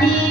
Hare